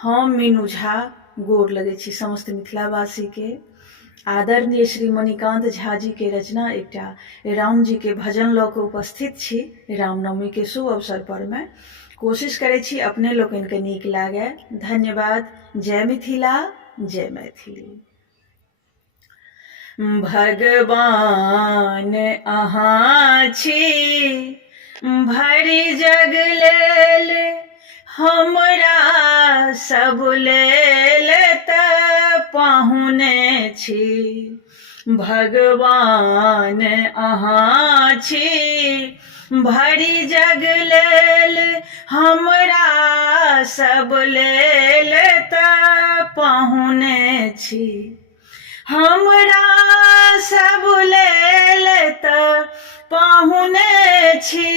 हम मीनू झा गोर लगै छी समस्त मिथिलावासी के। आदरणीय श्री मणिकांत झा जी के रचना एकटा राम जी के भजन लऽ कऽ उपस्थित छी रामनवमी के शुभ अवसर पर में। कोशिश करै छी अपने लोकनि के नीक लागे। धन्यवाद। जय मिथिला, जय मैथिली। भगवान अहाँ छी भरि जग लेल, हमरा सब लेल तऽ पाहुने छी। भगवान अहाँ छी भरि जग लेल, हमरा सब लेल तऽ पाहुने छी। हमरा सब लेल तऽ पाहुने छी,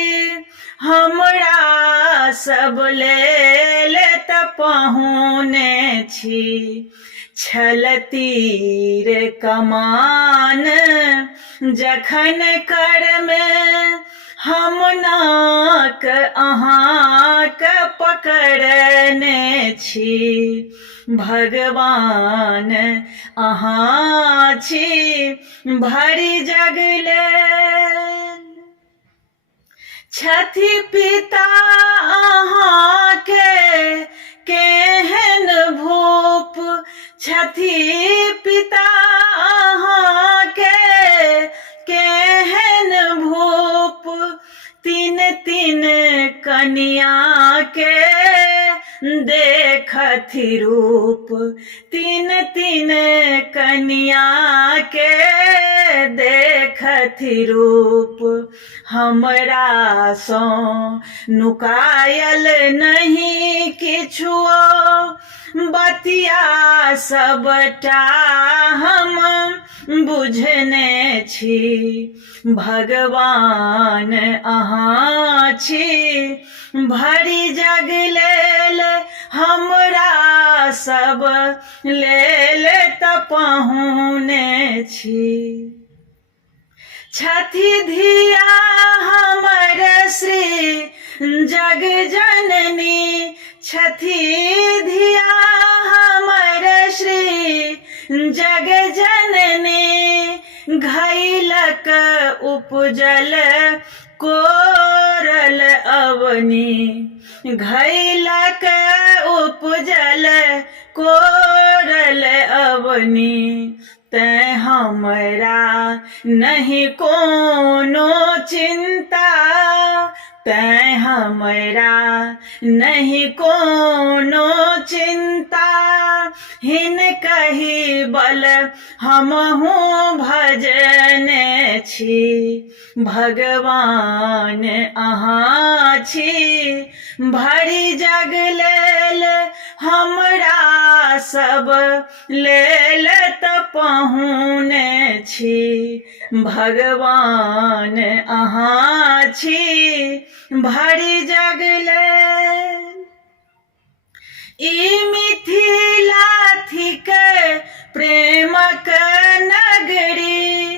हमरा सब लेल तऽ पाहुने छी। छल तीर कमान जखन कर में, हम नाक अहाँक पकड़ने छी। भगवान अहाँ छी भरि जग लेल, छथि पिता अहाँके केहन भूप। छथि पिता अहाँके केहन भूप, तीन तीन कनिया के देखथि रूप। तीन तीन कनिया के देखथि रूप, हमरा सँ नुकायल नहीं किछुओ। बतिया सबटा हम बुझने छी, भगवान अहाँ छी भरि जग लेल, हमरा सब लेल तऽ पाहुने छी। छथि धिया हमर श्री जग जननी, छथि धिया हमर श्री जग जननी। घैलक उपजल कोरल अवनी, घैलक उपजल कोरल अवनी। तैं हमरा नहीं कोनो चिंता, तैं हमरा नहीं कोनो चिंता। हिनकहि बल हमहु भजने छी, भगवान अहाँ छी भरि जग लेल, हमरा सब लेल तऽ पाहुने छी। भगवान अहाँ छी भरि जग लेल। ई मिथिला थिक प्रेमक नगरी,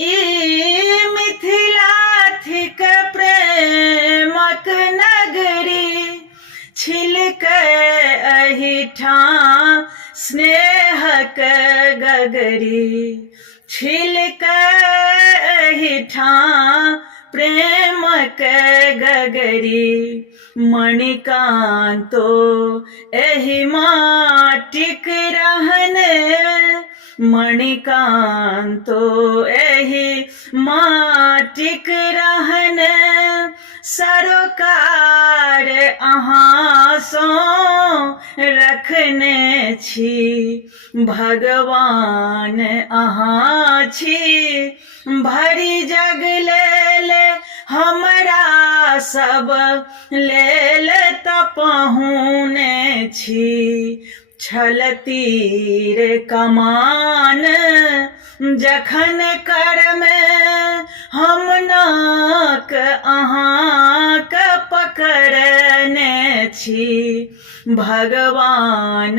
ई मिथिला थिक प्रेमक नगरी। छिलक एहिठाम स्नेहक गगरी, छिलक एहिठाम प्रेमक गगरी। मणिकांतो एहि माटिक रहने, मणिकांतो एहि माटिक रहने। सरोकार अहाँ सँ रखने छी, भगवान अहाँ छी भरि जग लेल, हमरा सब लेल तऽ पाहुने छी। छल तीर कमान जखन कर में, हम नाक अहाँक पकड़ने छी। भगवान